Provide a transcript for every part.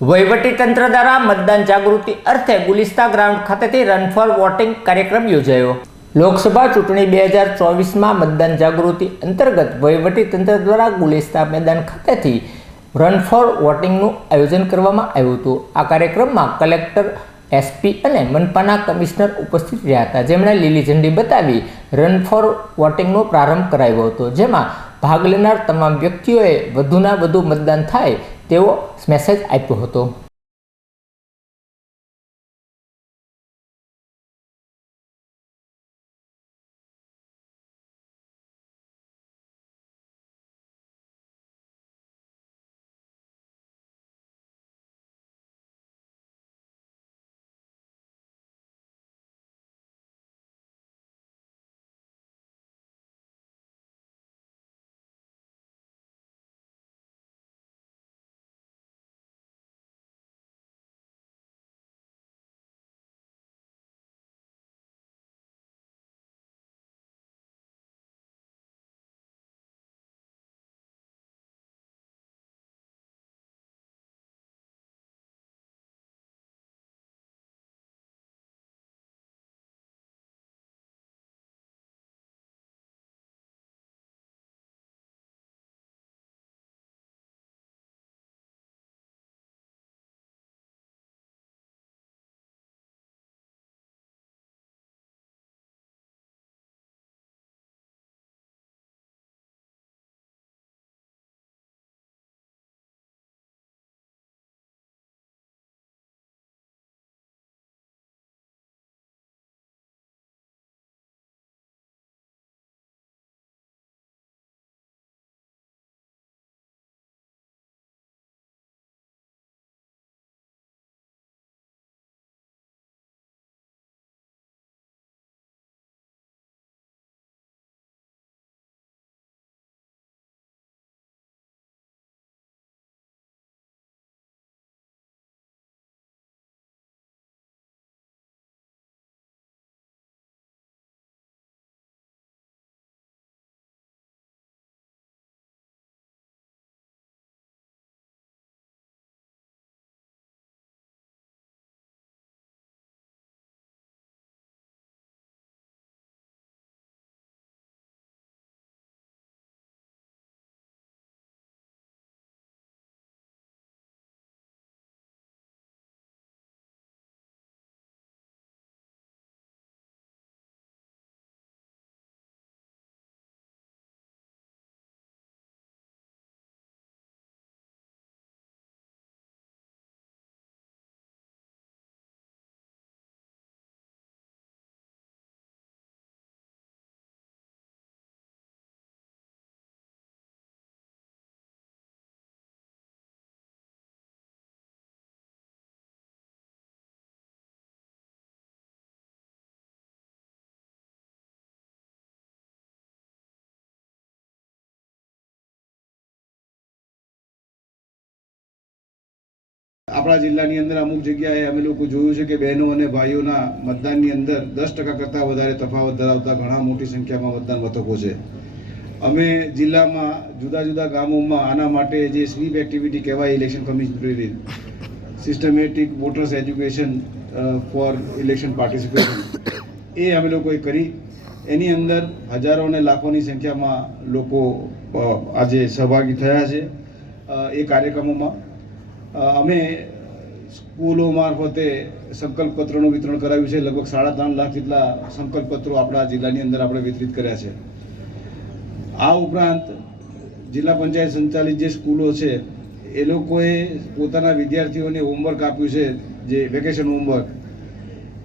વહીવટીતંત્ર દ્વારા મતદાન જાગૃતિ અર્થે ગુલિસ્તા ગ્રાઉન્ડ ખાતેથી રન ફોર વોટિંગ કાર્યક્રમ યોજાયો. લોકસભા ચૂંટણી બે હજાર ચોવીસમાં મતદાન જાગૃતિ અંતર્ગત વહીવટીતંત્ર દ્વારા ગુલિસ્તા મેદાન ખાતેથી રન ફોર વોટિંગનું આયોજન કરવામાં આવ્યું હતું. આ કાર્યક્રમમાં કલેક્ટર, એસપી અને મનપાના કમિશનર ઉપસ્થિત રહ્યા હતા. જેમણે લીલી ઝંડી બતાવી રન ફોર વોટિંગનો પ્રારંભ કરાવ્યો હતો, જેમાં ભાગ લેનાર તમામ વ્યક્તિઓએ વધુના વધુ મતદાન થાય તેવો મેસેજ આપ્યો હતો. આપણા જિલ્લાની અંદર અમુક જગ્યાએ અમે લોકો જોયું છે કે બહેનો અને ભાઈઓના મતદાનની અંદર દસ ટકા કરતાં વધારે તફાવત ધરાવતા ઘણા મોટી સંખ્યામાં મતદાન મથકો છે. અમે જિલ્લામાં જુદા જુદા ગામોમાં આના માટે જે સ્વીપ એક્ટિવિટી કહેવાય, election કમિશનરી systematic voters education for election participation, એ અમે લોકોએ કરી. એની અંદર હજારો અને લાખોની સંખ્યામાં લોકો આજે સહભાગી થયા છે એ કાર્યક્રમોમાં. અમે સ્કૂલો મારફતે સંકલ્પપત્રોનું વિતરણ કરાવ્યું છે. લગભગ સાડા ત્રણ લાખ જેટલા સંકલ્પપત્રો આપણા જિલ્લાની અંદર આપણે વિતરિત કર્યા છે. આ ઉપરાંત જિલ્લા પંચાયત સંચાલિત જે સ્કૂલો છે, એ લોકોએ પોતાના વિદ્યાર્થીઓને હોમવર્ક આપ્યું છે, જે વેકેશન હોમવર્ક.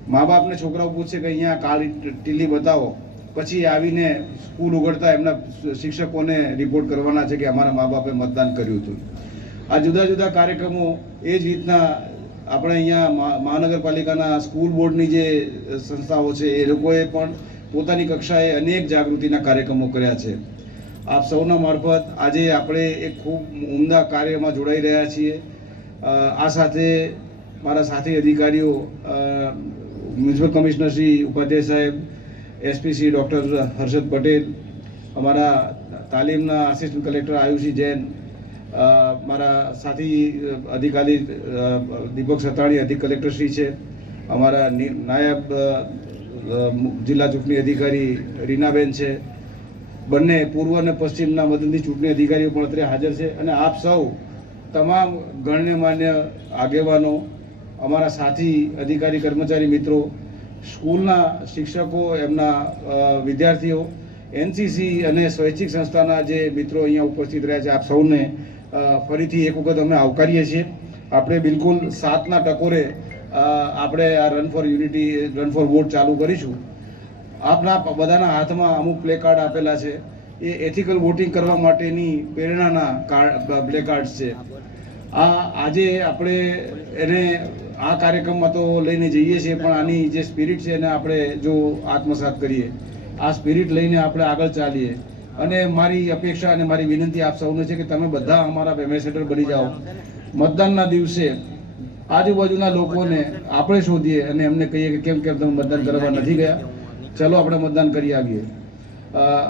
મા બાપને છોકરાઓ પૂછશે કે અહીંયા કાળી ટીલી બતાવો. પછી આવીને સ્કૂલ ઉઘડતા એમના શિક્ષકોને રિપોર્ટ કરવાના છે કે અમારા મા બાપે મતદાન કર્યું હતું. આ જુદા જુદા કાર્યક્રમો એ જ રીતના આપણે અહીંયા મહાનગરપાલિકાના સ્કૂલ બોર્ડની જે સંસ્થાઓ છે, એ લોકોએ પણ પોતાની કક્ષાએ અનેક જાગૃતિના કાર્યક્રમો કર્યા છે. આપ સૌના મારફત આજે આપણે એક ખૂબ ઉમદા કાર્યમાં જોડાઈ રહ્યા છીએ. આ સાથે મારા સાથી અધિકારીઓ મ્યુનિસિપલ કમિશનર શ્રી ઉપાધ્યાય સાહેબ, એસપી શ્રી ડૉક્ટર હર્ષદ પટેલ, અમારા તાલીમના આસિસ્ટન્ટ કલેક્ટર આયુષી જૈન મારા સાથી અધિકારી દીપક સતાણી, અધિક કલેક્ટરશ્રી છે. અમારા નાયબ જિલ્લા ચૂંટણી અધિકારી રીનાબેન છે. બંને પૂર્વ અને પશ્ચિમના મદદની ચૂંટણી અધિકારીઓ પણ અત્યારે હાજર છે અને આપ સૌ તમામ ગણ્યમાન્ય આગેવાનો, અમારા સાથી, અધિકારી, કર્મચારી મિત્રો, સ્કૂલના શિક્ષકો, એમના વિદ્યાર્થીઓ, એનસીસી અને સ્વૈચ્છિક સંસ્થાના જે મિત્રો અહીંયા ઉપસ્થિત રહ્યા છે, આપ સૌને ફરીથી એક વખત અમે આવકારીએ છીએ. આપણે બિલકુલ સાતના ટકોરે આપણે આ run for unity run for vote ચાલુ કરીશું. આપના બધાના હાથમાં અમુક પ્લે કાર્ડ આપેલા છે. એ એથિકલ વોટિંગ કરવા માટેની પ્રેરણાના કાર્ડ પ્લે કાર્ડ્સ છે. આ, આજે આપણે એને આ કાર્યક્રમમાં તો લઈને જઈએ છીએ, પણ આની જે સ્પિરિટ છે એને આપણે જો આત્મસાત કરીએ. આ સ્પિરિટ લઈને આપણે આગળ ચાલીએ. અને મારી અપેક્ષા અને મારી વિનંતી આપ સૌને છે કે તમે બધા અમારા એમ્બેસેડર બની જાઓ. મતદાનના દિવસે આજુબાજુના લોકોને આપણે શોધીએ અને એમને કહીએ કે કેમ કેમ તમે મતદાન કરવા નથી ગયા. ચલો આપણે મતદાન કરી આવીએ.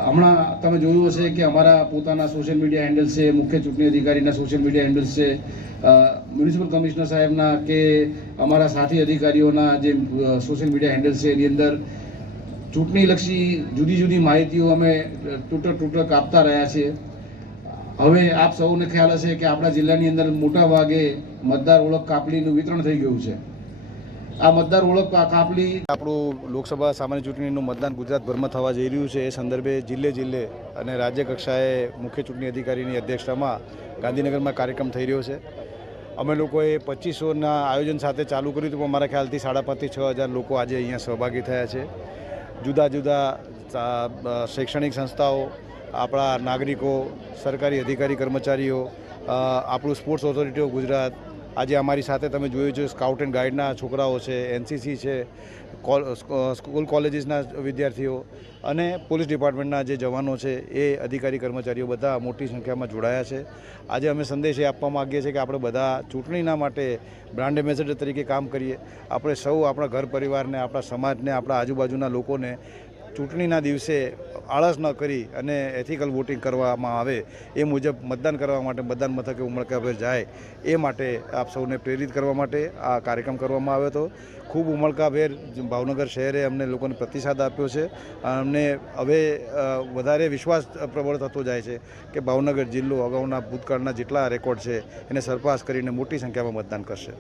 હમણાં તમે જોયું હશે કે અમારા પોતાના સોશિયલ મીડિયા હેન્ડલ્સ છે, મુખ્ય ચૂંટણી અધિકારીના સોશિયલ મીડિયા હેન્ડલ્સ છે મ્યુનિસિપલ કમિશનર સાહેબના કે અમારા સાથી અધિકારીઓના જે સોશિયલ મીડિયા હેન્ડલ્સ છે, એની અંદર ચૂંટણીલક્ષી જુદી જુદી માહિતીઓ અમે તૂટક તૂટક આપતા રહ્યા છીએ. હવે આપ સૌને ખ્યાલ હશે કે આપણા જિલ્લાની અંદર મોટા ભાગે મતદાર ઓળખ કાપલીનું વિતરણ થઈ ગયું છે. આ મતદાર ઓળખ કાપલી આપણું લોકસભા સામાન્ય ચૂંટણીનું મતદાન ગુજરાતભરમાં થવા જઈ રહ્યું છે. એ સંદર્ભે જિલ્લે જિલ્લે અને રાજ્ય કક્ષાએ મુખ્ય ચૂંટણી અધિકારીની અધ્યક્ષતામાં ગાંધીનગરમાં કાર્યક્રમ થઈ રહ્યો છે. અમે લોકોએ પચીસોના આયોજન સાથે ચાલુ કર્યું હતું, પણ મારા ખ્યાલથી સાડા પાંચથી છ હજાર લોકો આજે અહીંયા સહભાગી થયા છે. જુદા જુદા શૈક્ષણિક સંસ્થાઓ આપણા નાગરિકો સરકારી અધિકારી કર્મચારીઓ આપણું સ્પોર્ટ્સ ઓથોરિટી ઓફ ગુજરાત આજે અમારી સાથે તમે જોયું છે સ્કાઉટ એન્ડ ગાઈડના છોકરાઓ છે એનસીસી છે, કોલ- સ્કૂલ કોલેજીસના વિદ્યાર્થીઓ અને પોલીસ ડિપાર્ટમેન્ટના જે જવાનો છે, એ અધિકારી કર્મચારીઓ બધા મોટી સંખ્યામાં જોડાયા છે. આજે અમે સંદેશ એ આપવા માગીએ છીએ કે આપણે બધા ચૂંટણીના માટે બ્રાન્ડ એમ્બેસેડર તરીકે કામ કરીએ. આપણે સૌ આપણા ઘર પરિવારને, આપણા સમાજને, આપણા આજુબાજુના લોકોને ચૂંટણીના દિવસે આળસ ન કરી અને એથિકલ વોટિંગ કરવામાં આવે એ મુજબ મતદાન કરવા માટે મતદાન મથકે ઉમળકાભેર જાય એ માટે આપ સૌને પ્રેરિત કરવા માટે આ કાર્યક્રમ કરવામાં આવ્યો હતો. ખૂબ ઉમળકાભેર ભાવનગર શહેરે અમને લોકોને પ્રતિસાદ આપ્યો છે. અમને હવે વધારે વિશ્વાસ પ્રબળ થતો જાય છે કે ભાવનગર જિલ્લો અગાઉના ભૂતકાળના જેટલા રેકોર્ડ છે એને સરપાસ કરીને મોટી સંખ્યામાં મતદાન કરશે.